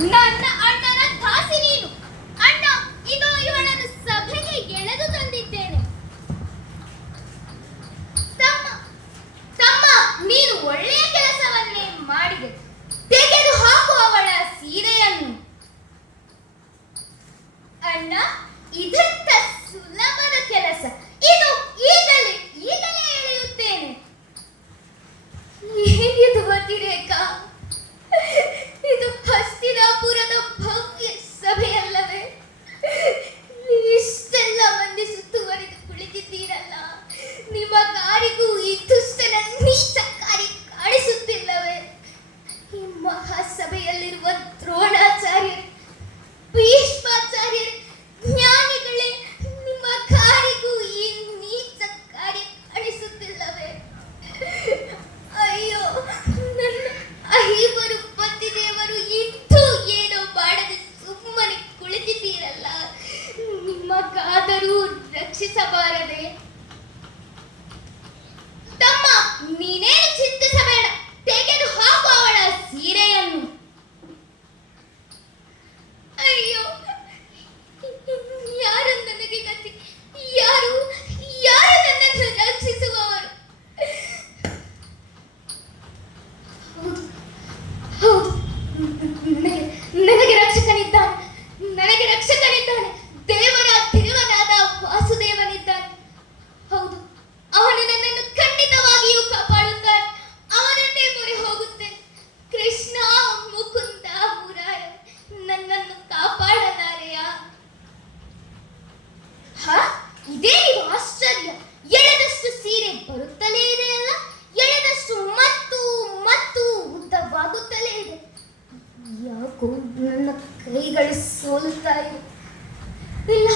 ನನ್ನ ಅಣ್ಣನ ದಾಸಿ ನೀನು. ಅಣ್ಣ, ಇದು ಇವಳನ್ನು ಸಭೆಗೆ ಎಳೆದು ತಂದಿದ್ದೇನೆ. ತಮ್ಮ ತಮ್ಮ, ನೀನು ಒಳ್ಳೆಯ ಕೆಲಸವನ್ನೇ ಮಾಡಿದೆ. ತೆಗೆದು ಹಾಕು ಅವಳ ಸೀರೆಯನ್ನು. ಅಣ್ಣ, ಇದೆಂತ ಸುಲಭದ ಕೆಲಸ. ಇದು ಈಗಲೇ ಎಳೆಯುತ್ತೇನೆ. ಏನಿದು ಅತಿರೇಕ? ಇದು ಹಸ್ತಿನಾಪುರದ ಭವ್ಯ ಸಭೆಯಲ್ಲವೇ? ಇಷ್ಟೆಲ್ಲ ಮಂದಿ ಸುತ್ತುವರಿದು ಕುಳಿತಿದ್ದೀರಲ್ಲ, ನಿಮ್ಮ ಕಾರಿಗೂ ಈ ದುಷ್ಟನ ನೀಚ ಕಾರಿ ಕಾಣಿಸುತ್ತಿಲ್ಲವೇ? ಈ ಮಹಾಸಭೆಯಲ್ಲಿರುವ ದ್ರೋಣಾಚಾರ್ಯರು, ಭೀಷ್ಮಾಚಾರ್ಯರು, ಜ್ಞಾನಿಗಳೇ, ನಿಮ್ಮ ಕಾರಿಗೂ ಈ ನೀಚ ಕಾರ್ಯ ಕಾಣಿಸುತ್ತಿಲ್ಲವೇ? ಅಯ್ಯೋ, ನನ್ನ ಐವರು ಪತಿದೇವರು ಇದ್ದು ಏನೋ ಮಾಡದೆ ಸುಮ್ಮನೆ ಕುಳಿತಿದ್ದೀರಲ್ಲ, ನಿಮಗಾದರೂ ರಕ್ಷಿಸಬಾರದೆ? ತಮ್ಮ, ನೀನೇನು ಚಿಂತಿಸಬೇಡ. ತೆಗೆದು ಹಾಕು ಅವಳ ಸೀರೆಯನ್ನು. ಅಯ್ಯೋ, ಯಾರು ನನಗೆ ಗತಿ? ಯಾರು ಯಾರು ನನ್ನನ್ನು ರಕ್ಷಿಸುವವರು? ಹೌದು ಹೌದು, ನನಗೆ ರಕ್ಷಕನಿದ್ದಾನೆ. ನನಗೆ ರಕ್ಷಕನಿದ್ದಾನೆ. ದೇವರ ದೇವನಾದ ವಾಸುದೇವನಿದ್ದಾನೆ. ಹೌದು, ಅವನು ನನ್ನನ್ನು ಖಂಡಿತವಾಗಿಯೂ ಕಾಪಾಡುತ್ತಾನೆ. ಅವನನ್ನೇ ಮೊರೆ ಹೋಗುತ್ತೇನೆ. ಕೃಷ್ಣ, ಮುಕುಂದ, ಮುರಾರ, ನನ್ನನ್ನು ಕಾಪಾಡಲಾರೆಯಾ? ಇದೇನಿದು ಆಶ್ಚರ್ಯ! ಎಳೆದಷ್ಟು ಸೀರೆ ಬರುತ್ತಲೇ ಇದೆಯಲ್ಲ, ಎಳೆದಷ್ಟು ಮತ್ತು ಮತ್ತು ಉದ್ದವಾಗುತ್ತಲೇ ಇದೆ. ಯಾಕೋ ನನ್ನ ಕೈಗಳು ಸೋಲುತ್ತಾ ಇವೆ. ಇಲ್ಲ,